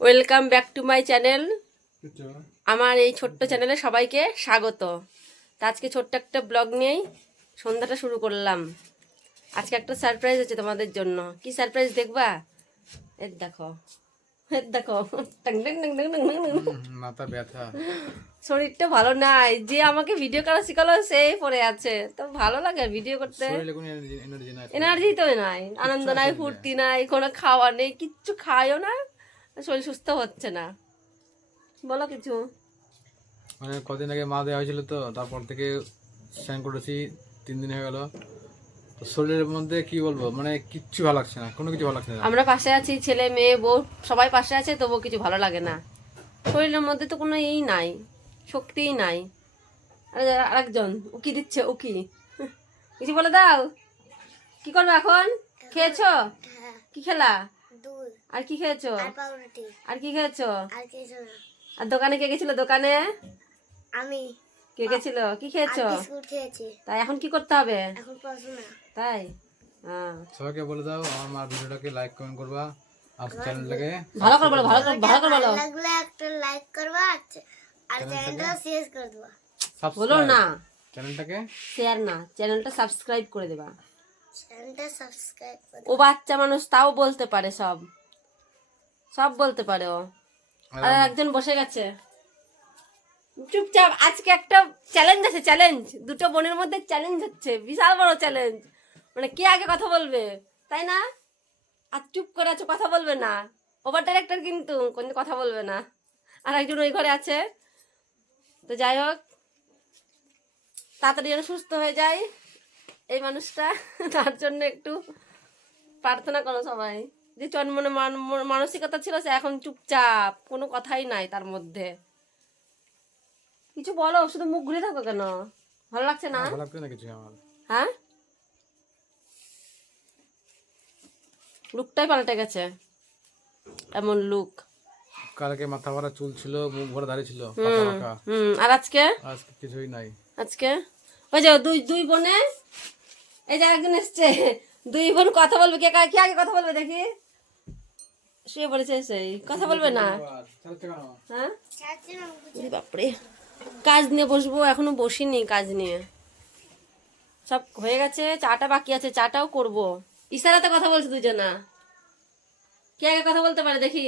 Welcome back to my channel আমার এই ছোট্ট চ্যানেলে সবাইকে স্বাগত। তা আজকে ছোট্ট একটা ব্লগ নিয়েই সন্ধ্যাটা শুরু করলাম। আজকে একটা সারপ্রাইজ আছে তোমাদের জন্য। কি সারপ্রাইজ দেখবা? এর দেখো। এর দেখো। মাথা ব্যথা। শরীরটা ভালো নাই। যে আমাকে ভিডিও করা শিখালো সেই পড়ে আছে। তো ভালো লাগে ভিডিও করতে। এনার্জি তো নাই। আনন্দ নাই ফুর্তি নাই কোনো খাওয়া নেই কিচ্ছু খাইও না। শরীর সুস্থ হচ্ছে না। বলো কিছু। মানে কদিন আগে মা দেওয়া হয়েছিল তো তারপর থেকে স্নান করেছি তিন দিন হয়ে গেল। তো শরীরের মধ্যে কি বলব মানে কিচ্ছু ভালো লাগছে না কোনো কিছু ভালো লাগছে না। আমরা পাশে আছি ছেলে মেয়ে বউ সবাই পাশে আছে তবুও কিছু ভালো লাগে না। শরীরের মধ্যে তো কোনো ই নাই শক্তিই নাই। আর আরেকজন উকি দিচ্ছে উকি। কিছু বলে দাও। কি করবে এখন? খেয়েছো? কি খেলা? আর কি খেয়েছো? আর পাউরুটি। আর কি খেয়েছো? আর কিছু না। আর দোকানে কে গেছিল? দোকানে? আমি। কে গেছিল? কি খেয়েছো? বিস্কুট খেয়েছি। তাই এখন কি করতে হবে? এখন পড়াশোনা। তাই? সবাইকে বলে দাও আমার ভিডিওটাকে লাইক কমেন্ট করবা আর চ্যানেলটাকে ভালো করে বলো ভালো করে ভালো করে বলো। লাগলে একটা লাইক করবা আর চ্যানেলটা শেয়ার করে দেবা। বলো না। চ্যানেলটাকে শেয়ার না। চ্যানেলটা সাবস্ক্রাইব করে দেবা। ও বাচ্চা মানুষ তাও বলতে পারে সব। সব বলতে পারে ও। আর একজন বসে গেছে। চুপচাপ আজকে একটা চ্যালেঞ্জ আছে চ্যালেঞ্জ দুটো বোনের মধ্যে চ্যালেঞ্জ হচ্ছে বিশাল বড় চ্যালেঞ্জ মানে কে আগে কথা বলবে তাই না? আর চুপ করে আছো কথা বলবে না। ওভার ডাইরেক্টর কিন্তু কোনো কথা বলবে না। আর একজন ওই ঘরে আছে। তো যাই হোক তাড়াতাড়ি যেন সুস্থ হয়ে যায় এই মানুষটা তার জন্য একটু প্রার্থনা করো সবাই। যে জন্মনে মান- মানসিকতা ছিল সে এখন চুপচাপ কোনো কথাই নাই তার মধ্যে। কিছু বলো শুধু মুখ ঘুরে থাকো কেন? ভালো লাগছে না? ভালো লাগছে না কিছু আমার। হ্যাঁ? লুকটাই পাল্টে গেছে। এমন লুক। কালকে মাথা ভরা চুল ছিল মুখ ভরা দাঁড়িয়ে ছিল হুম আর আজকে? আজকে কিছুই নাই। আজকে? ওই যে দুই দুই বোনে এই যে একজন এসছে। দুই বোন কথা বলবে। কে কে আগে কথা বলবে দেখি। শুয়ে পড়েছে সেই কথা বলবে না। হ্যাঁ? বাপরে। কাজ নিয়ে বসবো। এখনও বসিনি কাজ নিয়ে। সব হয়ে গেছে। চাটা বাকি আছে। চাটাও করব। ইশারাতে কথা বলছে দুজনা। কে আগে কথা বলতে পারে দেখি।